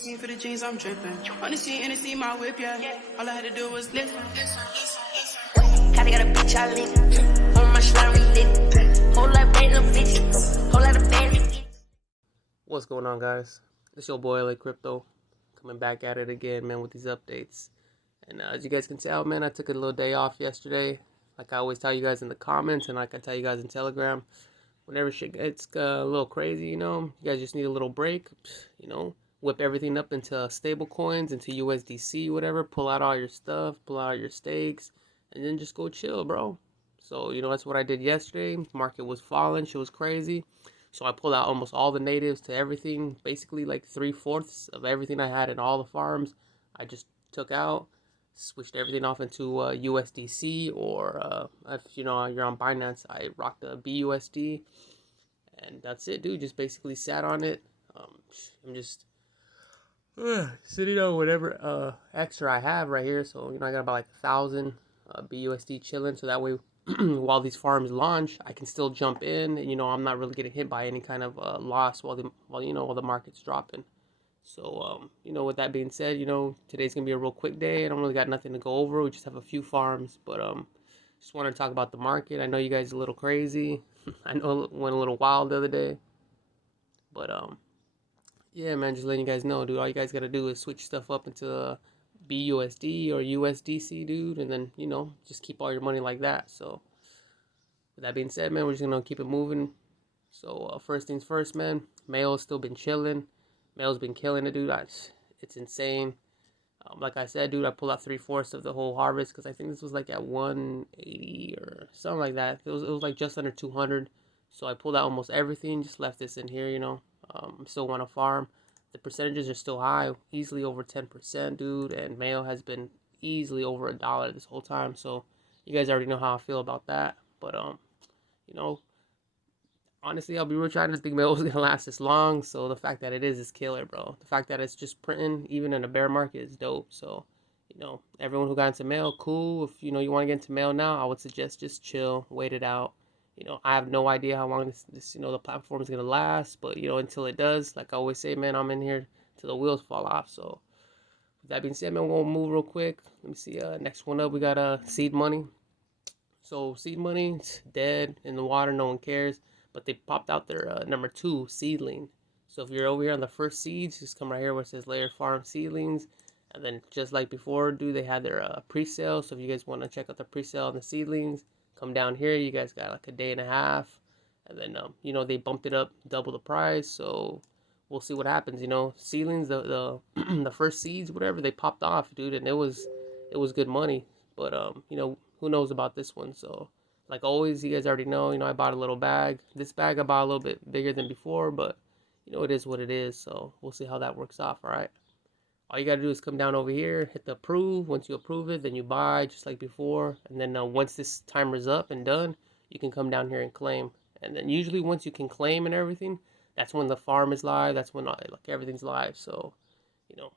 For the jeans, I'm dripping. On the scene, and see my whip, yeah. All I had to do was lift. Kinda got a bitch I lit. On my slime, we lit. Whole lot of bad little bitches. Whole lot of bad bitches. What's going on, guys? It's your boy LA Crypto coming back at it again, man, with these updates. And as you guys can tell, man, I took a little day off yesterday. Like I always tell you guys in the comments, and like I tell you guys in Telegram, whenever shit gets a little crazy, you guys just need a little break, whip everything up into stable coins, into USDC, whatever, pull out all your stuff, pull out your stakes, and then just go chill, bro. So, that's what I did yesterday. Market was falling, shit was crazy. So I pulled out almost all the natives to everything, basically like 3/4 of everything I had in all the farms. I just took out, switched everything off into USDC, or if you're on Binance, I rocked a BUSD, and that's it, dude. Just basically sat on it. I'm just sitting on whatever extra I have right here. So I got about like 1,000 BUSD chilling, so that way while these farms launch, I can still jump in. And, I'm not really getting hit by any kind of loss while the market's dropping. So with that being said, today's gonna be a real quick day. I don't really got nothing to go over. We just have a few farms, but just want to talk about the market. I know you guys are a little crazy. I know it went a little wild the other day, but yeah, man, just letting you guys know, dude. All you guys gotta do is switch stuff up into BUSD or USDC, dude, and then just keep all your money like that. So with that being said, man, we're just gonna keep it moving. So first things first, man. Mayo's still been chilling. Mayo's been killing it, dude. It's insane. Like I said, dude, I pulled out 3/4 of the whole harvest because I think this was like at 180 or something like that. It was like just under 200. So I pulled out almost everything. Just left this in here, still want to farm. The percentages are still high, easily over 10%, dude. And Mayo has been easily over $1 this whole time. So you guys already know how I feel about that. But honestly, I'll be real. I didn't think Mayo was gonna last this long. So the fact that it is killer, bro. The fact that it's just printing, even in a bear market, is dope. So everyone who got into Mayo, cool. If you want to get into Mayo now, I would suggest just chill, wait it out. I have no idea how long this the platform is gonna last, but until it does, like I always say, man, I'm in here till the wheels fall off. So with that being said, man, we're gonna move real quick. Let me see. Next one up, we got seed money. So seed money, it's dead in the water, no one cares. But they popped out their number 2 seedling. So if you're over here on the first seeds, just come right here where it says Layer Farm Seedlings. And then just like before, dude, they had their pre-sale. So if you guys want to check out the pre-sale on the seedlings, come down here. You guys got like a day and a half. And then, they bumped it up double the price. So we'll see what happens, Seedlings, the the first seeds, whatever, they popped off, dude. And it was good money. But, who knows about this one. So like always, you guys already know, I bought a little bag. This bag I bought a little bit bigger than before, but, it is what it is. So we'll see how that works off, all right? All you got to do is come down over here, hit the approve. Once you approve it, then you buy just like before. And then once this timer's up and done, you can come down here and claim. And then usually once you can claim and everything, that's when the farm is live. That's when like everything's live. So,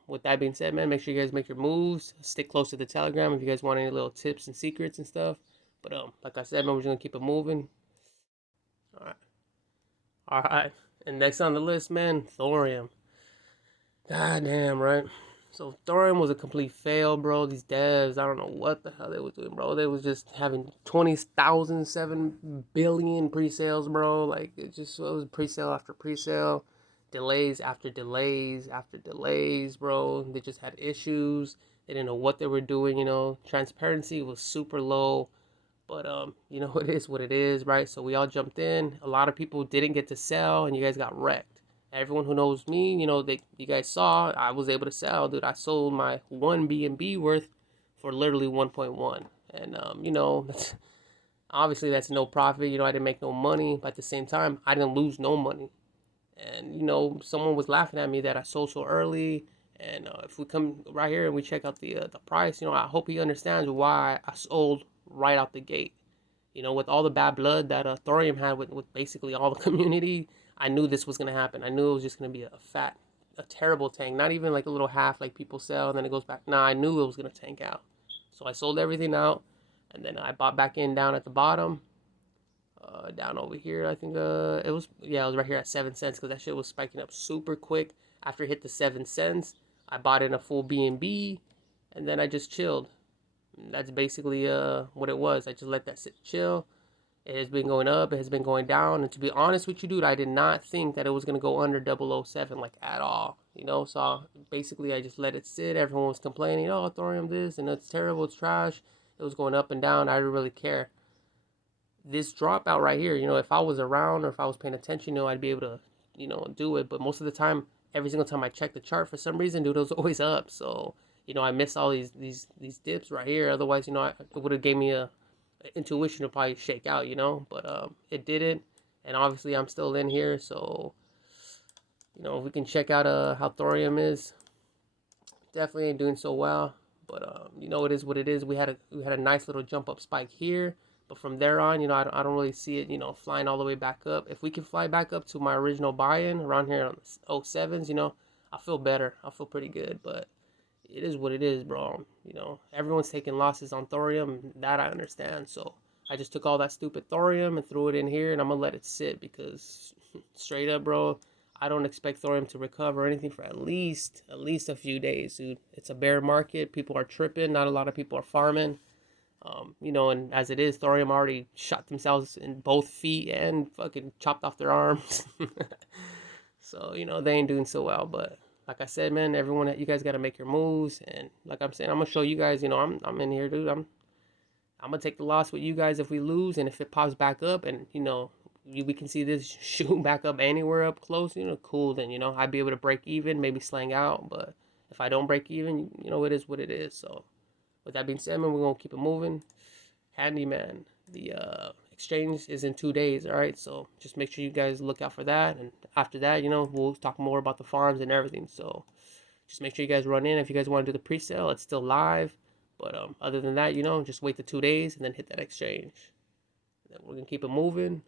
with that being said, man, make sure you guys make your moves. Stick close to the Telegram if you guys want any little tips and secrets and stuff. But like I said, man, we're just gonna keep it moving. All right. And next on the list, man, Thorium. God damn, right? So Thorium was a complete fail, bro. These devs, I don't know what the hell they was doing, bro. They was just having 20,000, 7 billion pre-sales, bro. Like it was pre-sale after pre-sale, delays after delays after delays, bro. They just had issues. They didn't know what they were doing. Transparency was super low. But it is what it is, right? So we all jumped in. A lot of people didn't get to sell, and you guys got wrecked. Everyone who knows me, you guys saw I was able to sell, dude. I sold my 1 BNB worth for literally 1.1, and that's, obviously that's no profit. I didn't make no money, but at the same time, I didn't lose no money. And someone was laughing at me that I sold so early. And if we come right here and we check out the price, I hope he understands why I sold right out the gate. With all the bad blood that Thorium had with basically all the community, I knew this was going to happen. I knew it was just going to be a terrible tank. Not even like a little half like people sell and then it goes back. Nah, I knew it was going to tank out. So I sold everything out, and then I bought back in down at the bottom. Down over here, I think it was right here at 7 cents because that shit was spiking up super quick. After it hit the 7 cents, I bought in a full BNB, and then I just chilled. That's basically what it was. I just let that sit chill. It has been going up, it has been going down, and to be honest with you, dude, I did not think that it was going to go under 007, like, at all, you know. So basically I just let it sit. Everyone was complaining, oh, Thorium this, and it's terrible, it's trash. It was going up and down. I didn't really care. This dropout right here, you know, if I was around or if I was paying attention, you know, I'd be able to, you know, do it. But most of the time, every single time I check the chart, for some reason, dude, it was always up. So, you know, I missed all these dips right here. Otherwise, you know, it would have gave me a intuition to probably shake out, you know. But it didn't, and obviously I'm still in here. So, you know, we can check out how Thorium is. Definitely ain't doing so well, but you know, it is what it is. We had a nice little jump up spike here. But from there on, you know, I don't really see it, you know, flying all the way back up. If we can fly back up to my original buy-in around here on 07s, you know, I feel better. I feel pretty good. But it is what it is, bro. You know, everyone's taking losses on Thorium. That I understand. So I just took all that stupid Thorium and threw it in here, and I'm going to let it sit because straight up, bro, I don't expect Thorium to recover or anything for at least a few days, dude. It's a bear market. People are tripping. Not a lot of people are farming. You know, and as it is, Thorium already shot themselves in both feet and fucking chopped off their arms. So, you know, they ain't doing so well. But like I said, man, everyone, you guys got to make your moves. And like I'm saying, I'm going to show you guys, you know, I'm in here, dude. I'm going to take the loss with you guys if we lose. And if it pops back up and, you know, we can see this shoot back up anywhere up close, you know, cool. Then, you know, I'd be able to break even, maybe slang out. But if I don't break even, you know, it is what it is. So with that being said, man, we're going to keep it moving. HandyMan, the exchange is in 2 days, all right? So just make sure you guys look out for that. And after that, you know, we'll talk more about the farms and everything. So just make sure you guys run in. If you guys want to do the pre-sale, it's still live. But other than that, you know, just wait the 2 days and then hit that exchange. And then we're going to keep it moving.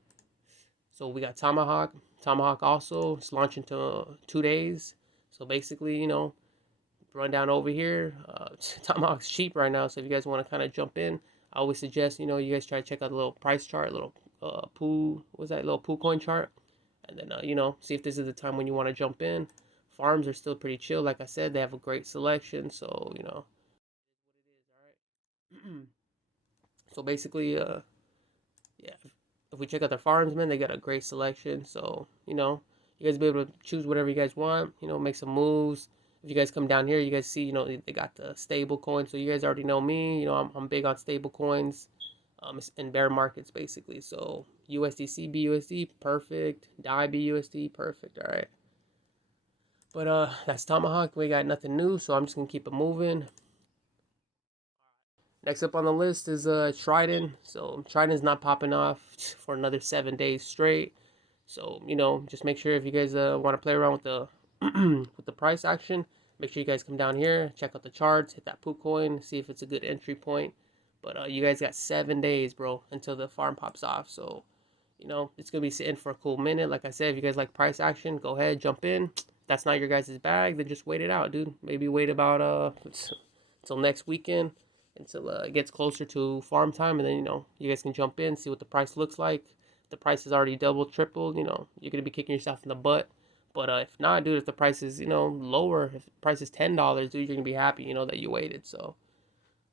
So we got Tomahawk. Tomahawk also is launching to 2 days. So basically, you know, run down over here. Tomahawk's cheap right now, so if you guys want to kind of jump in, I always suggest, you know, you guys try to check out the little price chart, little little poo coin chart, and then you know, see if this is the time when you want to jump in. Farms are still pretty chill, like I said, they have a great selection, so you know, what it is, all right. So basically, yeah, if we check out their farms, man, they got a great selection, so you know, you guys be able to choose whatever you guys want, you know, make some moves. If you guys come down here, you guys see, you know, they got the stable coins. So you guys already know me. You know, I'm big on stable coins in bear markets, basically. So USDC, BUSD, perfect. DAI, BUSD, perfect. All right. But that's Tomahawk. We got nothing new, so I'm just going to keep it moving. Next up on the list is Trident. So Trident's not popping off for another 7 days straight. So, you know, just make sure if you guys want to play around with the with the price action, make sure you guys come down here, check out the charts, hit that poop coin, see if it's a good entry point. But you guys got 7 days, bro, until the farm pops off. So, you know, it's going to be sitting for a cool minute. Like I said, if you guys like price action, go ahead, jump in. If that's not your guys' bag, then just wait it out, dude. Maybe wait about until next weekend, until it gets closer to farm time, and then, you know, you guys can jump in, see what the price looks like. If the price is already double, tripled, you know, you're going to be kicking yourself in the butt. But if not, dude, if the price is, you know, lower, if the price is $10, dude, you're going to be happy, you know, that you waited. So,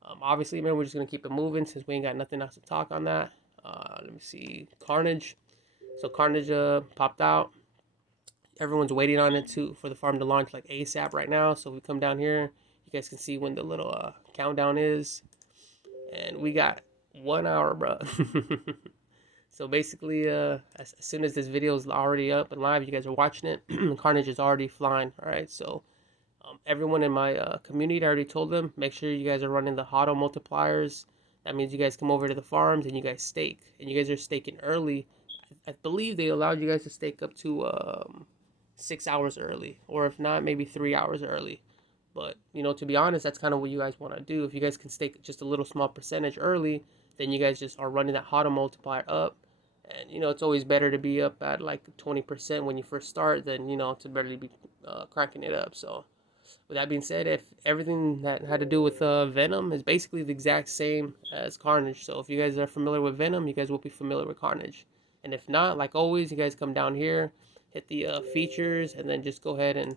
obviously, man, we're just going to keep it moving since we ain't got nothing else to talk on that. Let me see. Carnage. So, Carnage popped out. Everyone's waiting on it, too, for the farm to launch, like, ASAP right now. So, we come down here. You guys can see when the little countdown is. And we got 1 hour, bro. So basically, as soon as this video is already up and live, you guys are watching it, Carnage is already flying. All right, so everyone in my community, I already told them, make sure you guys are running the HODL multipliers. That means you guys come over to the farms and you guys stake. And you guys are staking early. I believe they allowed you guys to stake up to 6 hours early. Or if not, maybe 3 hours early. But, you know, to be honest, that's kind of what you guys want to do. If you guys can stake just a little small percentage early, then you guys just are running that HODL multiplier up. And, you know, it's always better to be up at like 20% when you first start than, you know, to barely be cracking it up. So, with that being said, if everything that had to do with Venom is basically the exact same as Carnage. So, if you guys are familiar with Venom, you guys will be familiar with Carnage. And if not, like always, you guys come down here, hit the features, and then just go ahead and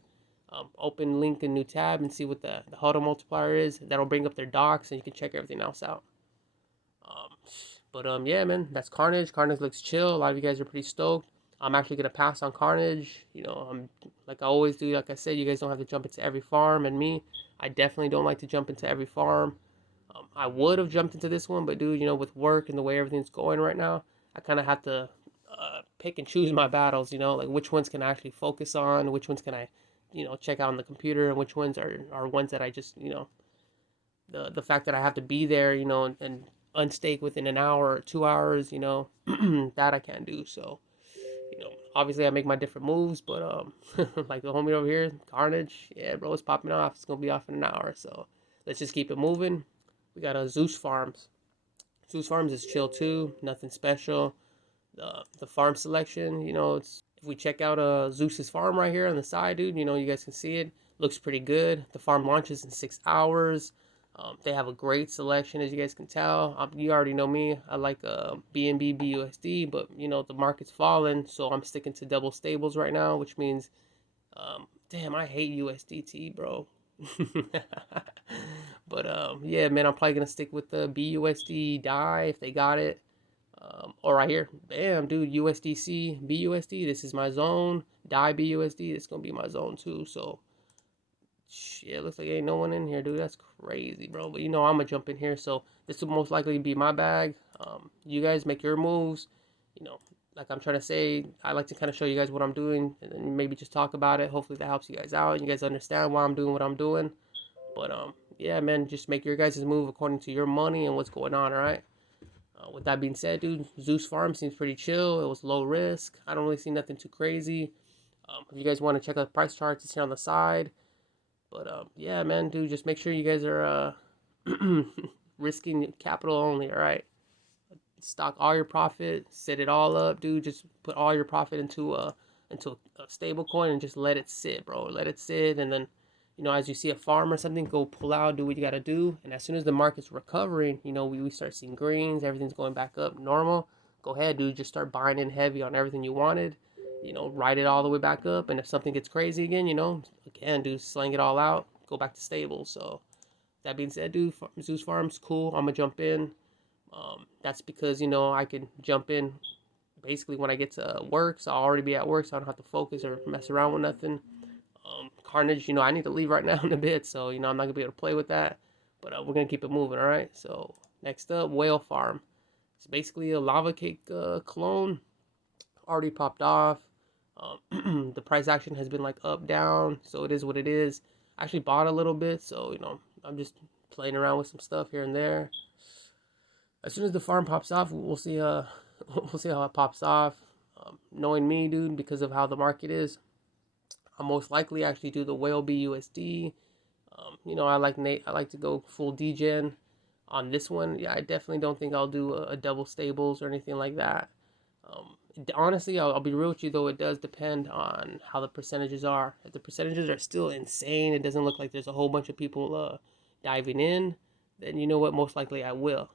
open link a new tab and see what the HODL multiplier is. That'll bring up their docs and you can check everything else out. Yeah, man, that's Carnage. Carnage looks chill. A lot of you guys are pretty stoked. I'm actually gonna pass on Carnage. You know, I'm like I always do. Like I said, you guys don't have to jump into every farm, and me, I definitely don't like to jump into every farm. I would have jumped into this one, but dude, you know, with work and the way everything's going right now, I kind of have to pick and choose my battles. You know, like which ones can I actually focus on, which ones can I, you know, check out on the computer, and which ones are ones that I just, you know, the fact that I have to be there, you know, and unstake within an hour or 2 hours, you know, that I can't do. So, you know, obviously I make my different moves, but like the homie over here, Carnage, yeah, bro, it's popping off. It's gonna be off in an hour, so let's just keep it moving. We got a ZeusFarms. ZeusFarms is chill too, nothing special. The farm selection, you know, it's if we check out Zeus's farm right here on the side, dude, you know, you guys can see it. Looks pretty good. The farm launches in 6 hours. They have a great selection, as you guys can tell. You already know me. I like BNB BUSD, but you know the market's falling, so I'm sticking to double stables right now, which means, damn, I hate USDT, bro. But yeah, man, I'm probably gonna stick with the BUSD DAI if they got it. Or right here, bam, dude, USDC BUSD. This is my zone. DAI BUSD. This is gonna be my zone too. So. Shit, looks like ain't no one in here, dude. That's crazy, bro. But you know I'm gonna jump in here, so this will most likely be my bag. You guys make your moves. You know, like I'm trying to say, I like to kind of show you guys what I'm doing, and then maybe just talk about it. Hopefully that helps you guys out. You guys understand why I'm doing what I'm doing. But yeah, man, just make your guys' move according to your money and what's going on. All right. With that being said, dude, ZeusFarms seems pretty chill. It was low risk. I don't really see nothing too crazy. If you guys want to check out the price charts, it's here on the side. But yeah, man, dude, just make sure you guys are risking capital only, all right? Stock all your profit, set it all up, dude. Just put all your profit into a stable coin and just let it sit, bro. Let it sit, and then, you know, as you see a farm or something, go pull out, do what you gotta do. And as soon as the market's recovering, you know, we start seeing greens, everything's going back up normal. Go ahead, dude, just start buying in heavy on everything you wanted. You know, ride it all the way back up, and if something gets crazy again, you know, again, dude, slang it all out, go back to stable. So that being said, dude, ZeusFarms, cool. I'm gonna jump in. That's because, you know, I can jump in basically when I get to work, so I'll already be at work, so I don't have to focus or mess around with nothing. Carnage, you know, I need to leave right now in a bit, so you know I'm not gonna be able to play with that. But we're gonna keep it moving, all right. So next up, Whale Farm. It's basically a lava cake clone. Already popped off. The price action has been like up, down, so it is what it is. I actually bought a little bit, so you know I'm just playing around with some stuff here and there. As soon as the farm pops off, we'll see. We'll see how it pops off. Knowing me, dude, because of how the market is, I'll most likely actually do the whale BUSD. You know, I like to go full degen on this one. Yeah, I definitely don't think I'll do a double stables or anything like that. Honestly, I'll be real with you though, it does depend on how the percentages are. If the percentages are still insane, it doesn't look like there's a whole bunch of people diving in, then you know what, most likely I will.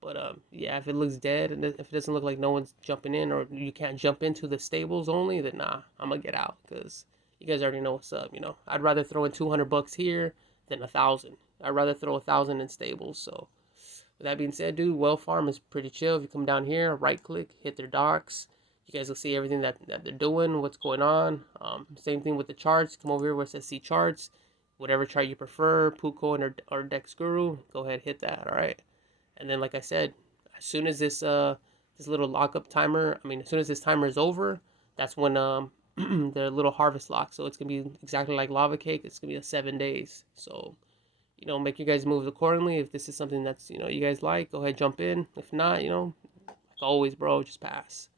But yeah, if it looks dead and if it doesn't look like no one's jumping in, or you can't jump into the stables only, then nah, I'm gonna get out, because you guys already know what's up. You know, I'd rather throw in $200 here than 1,000. I'd rather throw 1,000 in stables. So with that being said, dude, Whale Farm is pretty chill. If you come down here, right click, hit their docs, you guys will see everything that they're doing, what's going on. Same thing with the charts. Come over here where it says see charts. Whatever chart you prefer, PuCoin or Dex Guru, go ahead, hit that, all right? And then, like I said, as soon as this little lockup timer, as soon as this timer is over, that's when the little harvest lock. So it's gonna be exactly like lava cake. It's gonna be 7 days. So, you know, make your guys moves accordingly. If this is something that's, you know, you guys like, go ahead, jump in. If not, you know, like always, bro, just pass.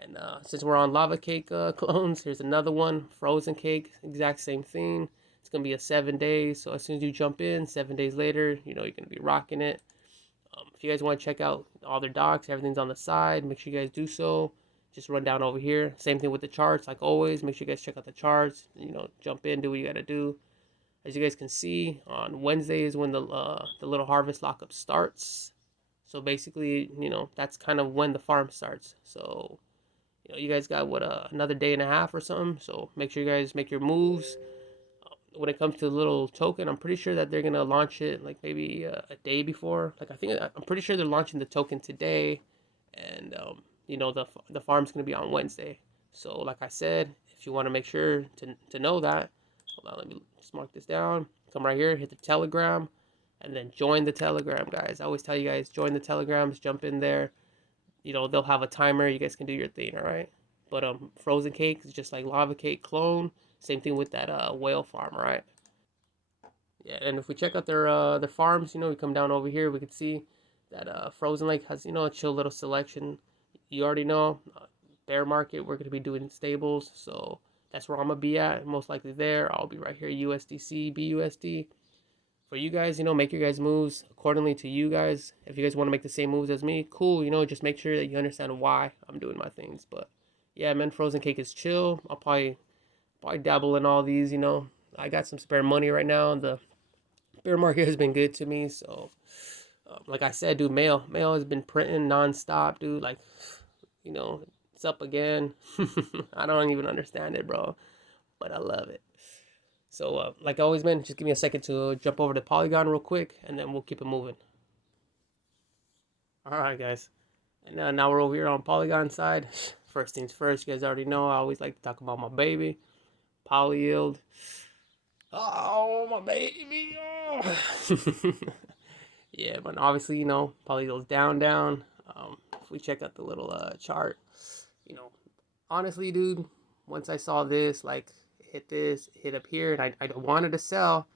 And since we're on lava cake clones, here's another one, frozen cake, exact same thing. It's gonna be 7 days. So as soon as you jump in, 7 days later, you know, you're gonna be rocking it. If you guys want to check out all their docs, everything's on the side. Make sure you guys do so. Just run down over here. Same thing with the charts, like always. Make sure you guys check out the charts. You know, jump in, do what you gotta do. As you guys can see, on Wednesday is when the little harvest lockup starts. So basically, you know, that's kind of when the farm starts. So, you know, you guys got what, another day and a half or something. So make sure you guys make your moves. when it comes to the little token, I'm pretty sure that they're gonna launch it like maybe a day before. Like I'm pretty sure they're launching the token today, and you know, the farm's gonna be on Wednesday. So like I said, if you want to make sure to know that, hold on, let me just mark this down. Come right here, hit the Telegram, and then join the Telegram, guys. I always tell you guys, join the Telegrams, jump in there. You know, they'll have a timer. You guys can do your thing, all right? But frozen cake is just like lava cake clone. Same thing with that whale farm, all right? Yeah, and if we check out their farms, you know, we come down over here, we can see that Frozen Lake has, you know, a chill little selection. You already know, bear market, we're gonna be doing stables, so that's where I'm gonna be at, most likely there. I'll be right here, USDC, BUSD. For you guys, you know, make your guys' moves accordingly to you guys. If you guys want to make the same moves as me, cool, you know, just make sure that you understand why I'm doing my things. But yeah, man, Frozen Cake is chill. I'll probably dabble in all these, you know. I got some spare money right now, and the bear market has been good to me. So, like I said, dude, Mayo has been printing nonstop, dude. Like, you know, it's up again. I don't even understand it, bro, but I love it. So, like always, man, just give me a second to jump over to Polygon real quick, and then we'll keep it moving. All right, guys. And now we're over here on Polygon side. First things first, you guys already know I always like to talk about my baby, PolyYield. Oh, my baby. Oh. Yeah, but obviously, you know, PolyYield's down. If we check out the little chart, you know, honestly, dude, once I saw this, like, hit up here, and I wanted to sell,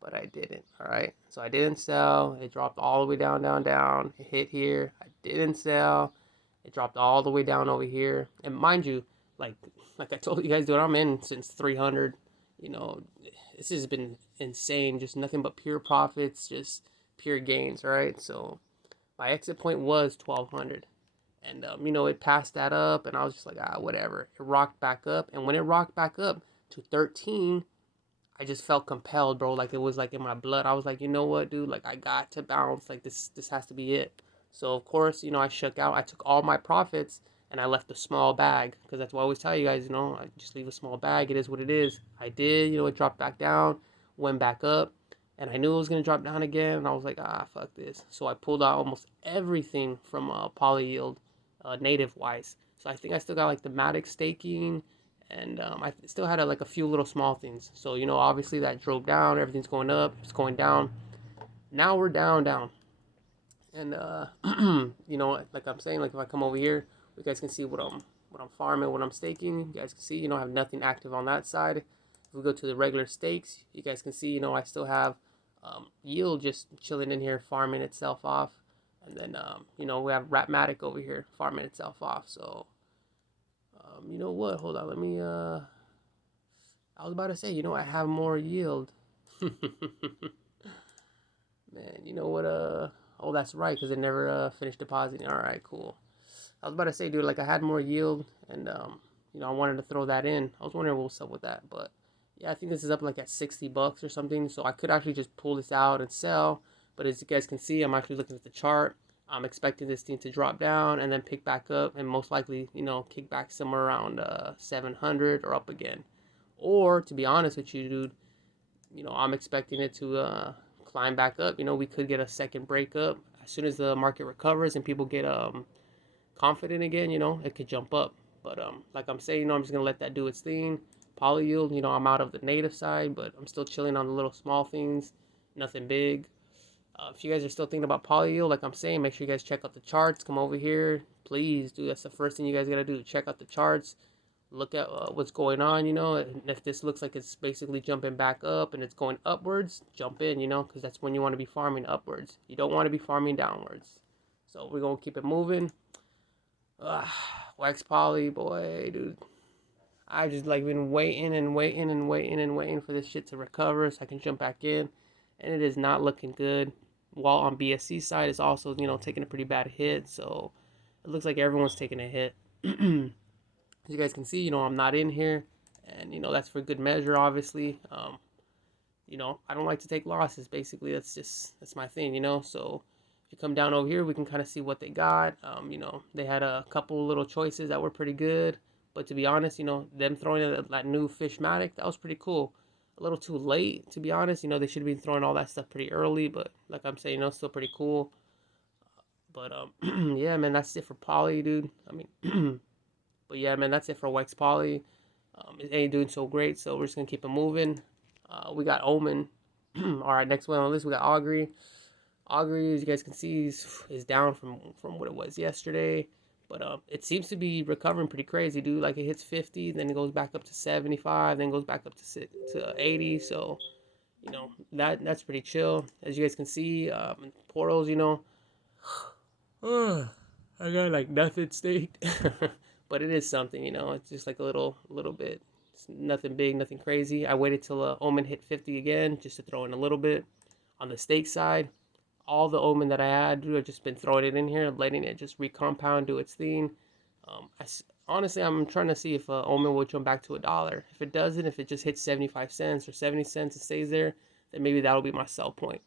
but I didn't. All right, so I didn't sell. It dropped all the way down. It hit here. I didn't sell. It dropped all the way down over here. And mind you, like I told you guys, dude, I'm in since 300. You know, this has been insane. Just nothing but pure profits, just pure gains. All right, so my exit point was 1200. And, you know, it passed that up, and I was just like, whatever. It rocked back up, and when it rocked back up to 13, I just felt compelled, bro. Like, it was, like, in my blood. I was like, you know what, dude? Like, I got to bounce. Like, this has to be it. So, of course, you know, I shook out. I took all my profits, and I left a small bag, because that's what I always tell you guys, you know, I just leave a small bag. It is what it is. I did, you know, it dropped back down, went back up, and I knew it was going to drop down again, and I was like, fuck this. So I pulled out almost everything from PolyYield, native-wise. So I think I still got, like, the Matic staking, and I still had like a few little small things. So, you know, obviously that drove down. Everything's going up. It's going down. Now we're down. And, you know, like I'm saying, like if I come over here, you guys can see what I'm farming, what I'm staking. You guys can see, you know, I have nothing active on that side. If we go to the regular stakes, you guys can see, you know, I still have yield just chilling in here, farming itself off. And then, you know, we have Rapmatic over here farming itself off. So, you know what? Hold on. Let me, I was about to say, you know, I have more yield. Man, you know what? Oh, that's right, because it never finished depositing. All right, cool. I was about to say, dude, like I had more yield, and, you know, I wanted to throw that in. I was wondering what's up with that, but yeah, I think this is up like at $60 or something. So I could actually just pull this out and sell. But as you guys can see, I'm actually looking at the chart. I'm expecting this thing to drop down and then pick back up, and most likely, you know, kick back somewhere around 700 or up again. Or, to be honest with you, dude, you know, I'm expecting it to climb back up. You know, we could get a second break up. As soon as the market recovers and people get confident again, you know, it could jump up. But like I'm saying, you know, I'm just going to let that do its thing. PolyYield, you know, I'm out of the native side, but I'm still chilling on the little small things. Nothing big. If you guys are still thinking about PolyYield, like I'm saying, make sure you guys check out the charts. Come over here. Please, dude. That's the first thing you guys got to do. Check out the charts. Look at what's going on, you know. And if this looks like it's basically jumping back up and it's going upwards, jump in, you know, because that's when you want to be farming upwards. You don't want to be farming downwards. So we're going to keep it moving. WexPoly, boy, dude. I've just like been waiting for this shit to recover so I can jump back in. And it is not looking good. While on BSC side is also, you know, taking a pretty bad hit. So it looks like everyone's taking a hit. As you guys can see, you know, I'm not in here. And, you know, that's for good measure, obviously. You know, I don't like to take losses. Basically, that's my thing, you know. So if you come down over here, we can kind of see what they got. You know, they had a couple little choices that were pretty good. But to be honest, you know, them throwing that new Fishmatic, that was pretty cool. a little too late, to be honest. You know, they should have been throwing all that stuff pretty early, but like I'm saying, you know, still pretty cool. But yeah, man, that's it for Poly, dude. I mean, but yeah, man, that's it for WexPoly. It ain't doing so great, so we're just gonna keep it moving. We got Omen. All right, next one on the list, we got Augury. Augury, as you guys can see, is down from what it was yesterday. But it seems to be recovering pretty crazy, dude. Like, it hits 50, then it goes back up to 75, then goes back up to 80. So, you know, that's pretty chill. As you guys can see, portals, you know, I got like nothing staked. But it is something, you know. It's just like a little bit. It's nothing big, nothing crazy. I waited till Omen hit 50 again just to throw in a little bit. On the stake side, all the Omen that I had, dude, I've just been throwing it in here, letting it just recompound, do its thing. Honestly, I'm trying to see if Omen will jump back to $1. If it doesn't, if it just hits 75 cents or 70 cents and stays there, then maybe that'll be my sell point.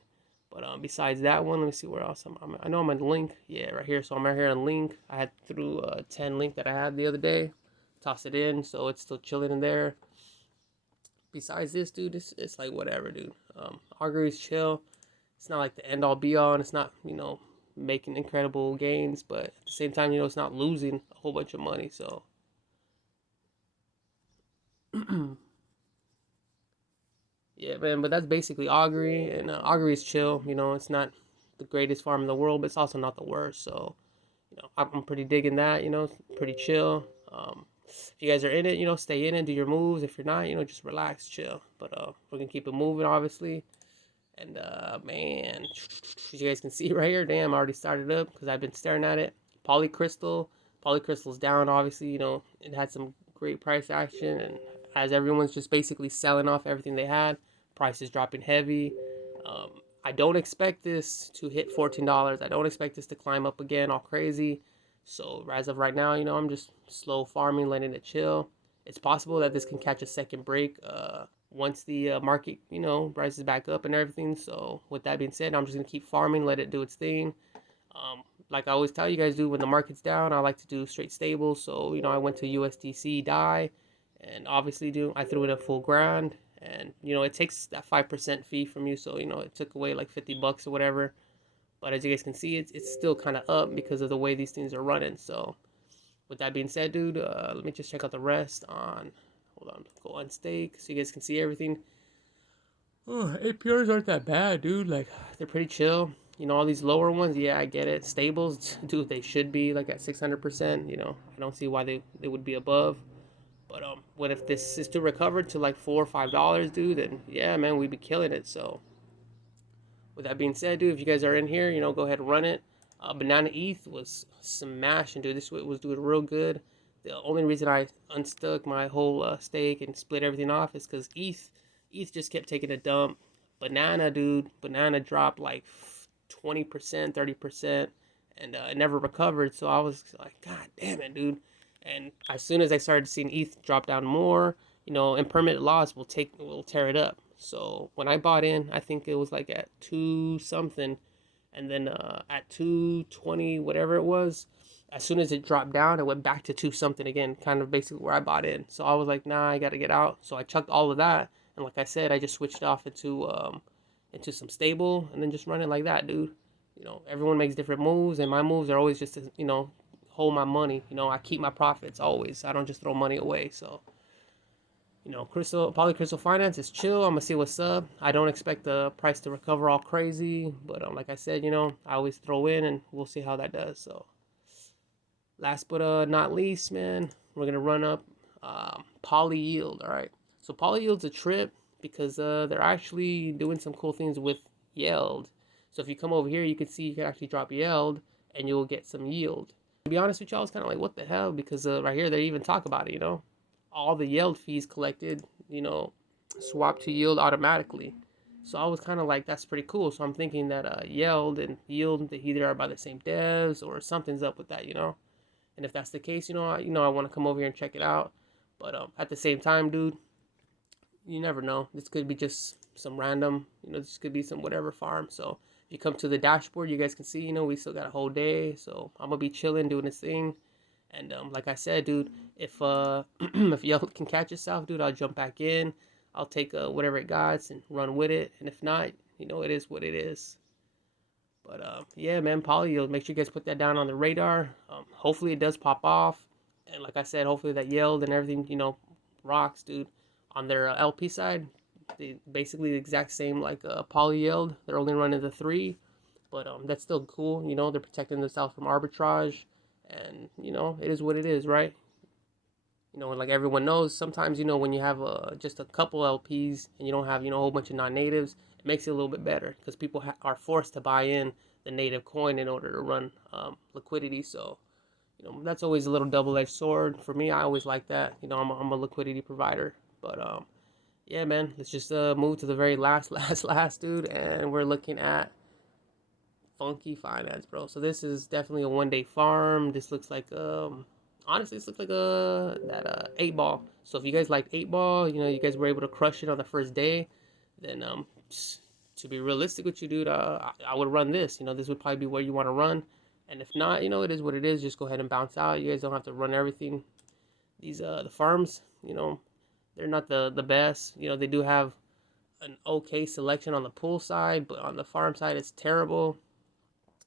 But besides that one, let me see where else I know I'm on Link. Yeah, right here. So I'm right here on Link. I had through 10 Link that I had the other day. Toss it in, so it's still chilling in there. Besides this, dude, it's like whatever, dude. Augury's chill. It's not like the end all be all, and it's not, you know, making incredible gains, but at the same time, you know, it's not losing a whole bunch of money. So yeah, man, but that's basically Augury, and Augury is chill. You know, it's not the greatest farm in the world, but it's also not the worst. So, you know, I'm pretty digging that. You know, it's pretty chill. If you guys are in it, you know, stay in it, do your moves. If you're not, you know, just relax, chill. But we're gonna keep it moving, obviously. And man, as you guys can see right here, damn, I already started up because I've been staring at it. PolyCrystal's down, obviously. You know, it had some great price action, and as everyone's just basically selling off everything they had, price is dropping heavy. I don't expect this to hit $14. I don't expect this to climb up again all crazy. So as of right now, you know, I'm just slow farming, letting it chill. It's possible that this can catch a second break once the market, you know, rises back up and everything. So with that being said, I'm just going to keep farming, let it do its thing. Like I always tell you guys do, when the market's down, I like to do straight stable. So, you know, I went to USDC DAI, and obviously I threw in a full grand. And, you know, it takes that 5% fee from you. So, you know, it took away like $50 or whatever. But as you guys can see, it's still kind of up because of the way these things are running. So with that being said, dude, let me just check out the rest on, hold on, go on stake so you guys can see everything. Oh, APRs aren't that bad, dude. Like, they're pretty chill. You know, all these lower ones, yeah, I get it. Stables, dude, they should be like at 600%. You know, I don't see why they would be above. But what if this is to recover to like $4 or $5, dude? Then yeah, man, we'd be killing it. So with that being said, dude, if you guys are in here, you know, go ahead and run it. Banana ETH was smashing, dude. This was doing real good. The only reason I unstuck my whole stake and split everything off is because ETH just kept taking a dump. Banana, dude, banana dropped like 20%, 30%, and it never recovered. So I was like, God damn it, dude. And as soon as I started seeing ETH drop down more, you know, impermanent loss will tear it up. So when I bought in, I think it was like at 2 something, and then at 220, whatever it was, as soon as it dropped down, it went back to 2 something again, kind of basically where I bought in. So I was like, nah, I gotta get out. So I chucked all of that, and like I said, I just switched off into some stable, and then just run it like that, dude. You know, everyone makes different moves, and my moves are always just to, you know, hold my money. You know, I keep my profits always. I don't just throw money away. So, you know, PolyCrystal Finance is chill. I'm gonna see what's up. I don't expect the price to recover all crazy, but like I said, you know, I always throw in, and we'll see how that does. So, last but not least, man, we're gonna run up PolyYield. All right, so PolyYield's a trip because they're actually doing some cool things with Yeld. So if you come over here, you can see you can actually drop Yeld, and you'll get some yield. To be honest with y'all, it's kind of like, what the hell? Because right here, they even talk about it, you know. All the Yeld fees collected, you know, swap to yield automatically. So I was kind of like, that's pretty cool. So I'm thinking that Yeld and yield, they either are by the same devs or something's up with that, you know. And if that's the case, you know, I want to come over here and check it out. But at the same time, dude, you never know. This could be just some random, you know, this could be some whatever farm. So if you come to the dashboard, you guys can see, you know, we still got a whole day. So I'm gonna be chilling, doing this thing. And like I said, dude, if if y'all can catch yourself, dude, I'll jump back in. I'll take whatever it got and run with it. And if not, you know, it is what it is. But yeah, man, PolyYield, make sure you guys put that down on the radar. Hopefully it does pop off. And like I said, hopefully that yield and everything, you know, rocks, dude. On their LP side, they basically the exact same like PolyYield. They're only running the 3. But that's still cool, you know, they're protecting themselves from arbitrage. And, you know, it is what it is, right? You know, like everyone knows, sometimes, you know, when you have just a couple LPs and you don't have, you know, a whole bunch of non-natives, it makes it a little bit better because people are forced to buy in the native coin in order to run liquidity. So, you know, that's always a little double-edged sword. For me, I always like that. You know, I'm a liquidity provider. But, yeah, man, let's just move to the very last, dude. And we're looking at Funky Finance, bro. So this is definitely a one-day farm. This looks like honestly, this looks like that 8 ball. So if you guys like 8 ball, you know, you guys were able to crush it on the first day, then to be realistic with you, dude, I would run this. You know, this would probably be where you want to run. And if not, you know, it is what it is. Just go ahead and bounce out. You guys don't have to run everything. These the farms, you know, they're not the best. You know, they do have an okay selection on the pool side, but on the farm side, it's terrible.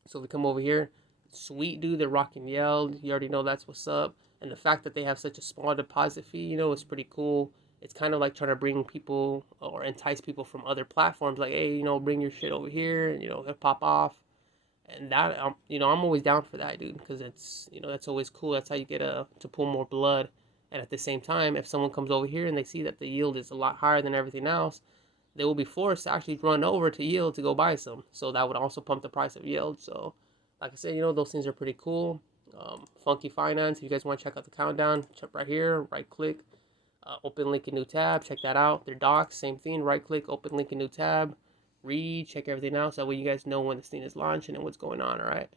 So we come over here, sweet, dude, they're rocking Yield. You already know that's what's up. And the fact that they have such a small deposit fee, you know, is pretty cool. It's kind of like trying to bring people or entice people from other platforms. Like, hey, you know, bring your shit over here, and, you know, it'll pop off. And that, you know, I'm always down for that, dude, because it's, you know, that's always cool. That's how you get to pull more blood. And at the same time, if someone comes over here and they see that the yield is a lot higher than everything else, they will be forced to actually run over to Yield to go buy some. So that would also pump the price of Yield. So, like I said, you know, those things are pretty cool. Funky Finance, if you guys want to check out the countdown, check right here, right click, open link in new tab, check that out. Their docs, same thing, right click, open link in new tab, read, check everything else. That way you guys know when this thing is launching and what's going on, all right?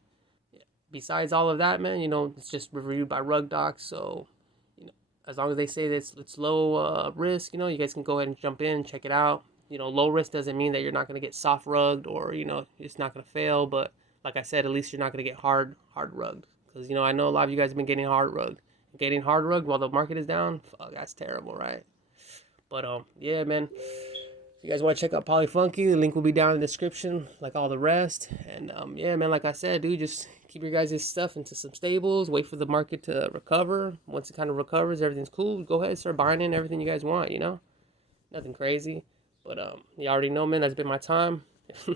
Yeah. Besides all of that, man, you know, it's just reviewed by Rug Docs. So, you know, as long as they say that it's low risk, you know, you guys can go ahead and jump in, check it out. You know, low risk doesn't mean that you're not going to get soft rugged or, you know, it's not going to fail. But like I said, at least you're not going to get hard rugged. Because, you know, I know a lot of you guys have been getting hard rugged. Getting hard rugged while the market is down, fuck, that's terrible, right? But, yeah, man. If you guys want to check out PolyFunky, the link will be down in the description, like all the rest. And, yeah, man, like I said, dude, just keep your guys' stuff into some stables. Wait for the market to recover. Once it kind of recovers, everything's cool. Go ahead and start buying in everything you guys want, you know? Nothing crazy. But you already know, man, that's been my time. If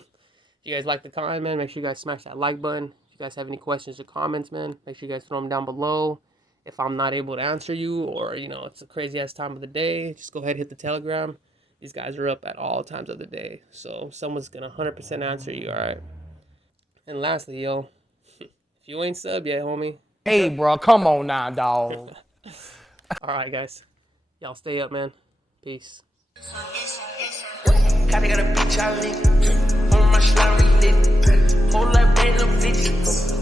you guys like the content, man, make sure you guys smash that like button. If you guys have any questions or comments, man, make sure you guys throw them down below. If I'm not able to answer you or, you know, it's a crazy-ass time of the day, just go ahead and hit the Telegram. These guys are up at all times of the day. So someone's going to 100% answer you, all right? And lastly, yo, if you ain't sub yet, homie. Hey, bro, come on now, dog. All right, guys. Y'all stay up, man. Peace. Kinda got a bitch I live on my slime lit. Whole life random bitches.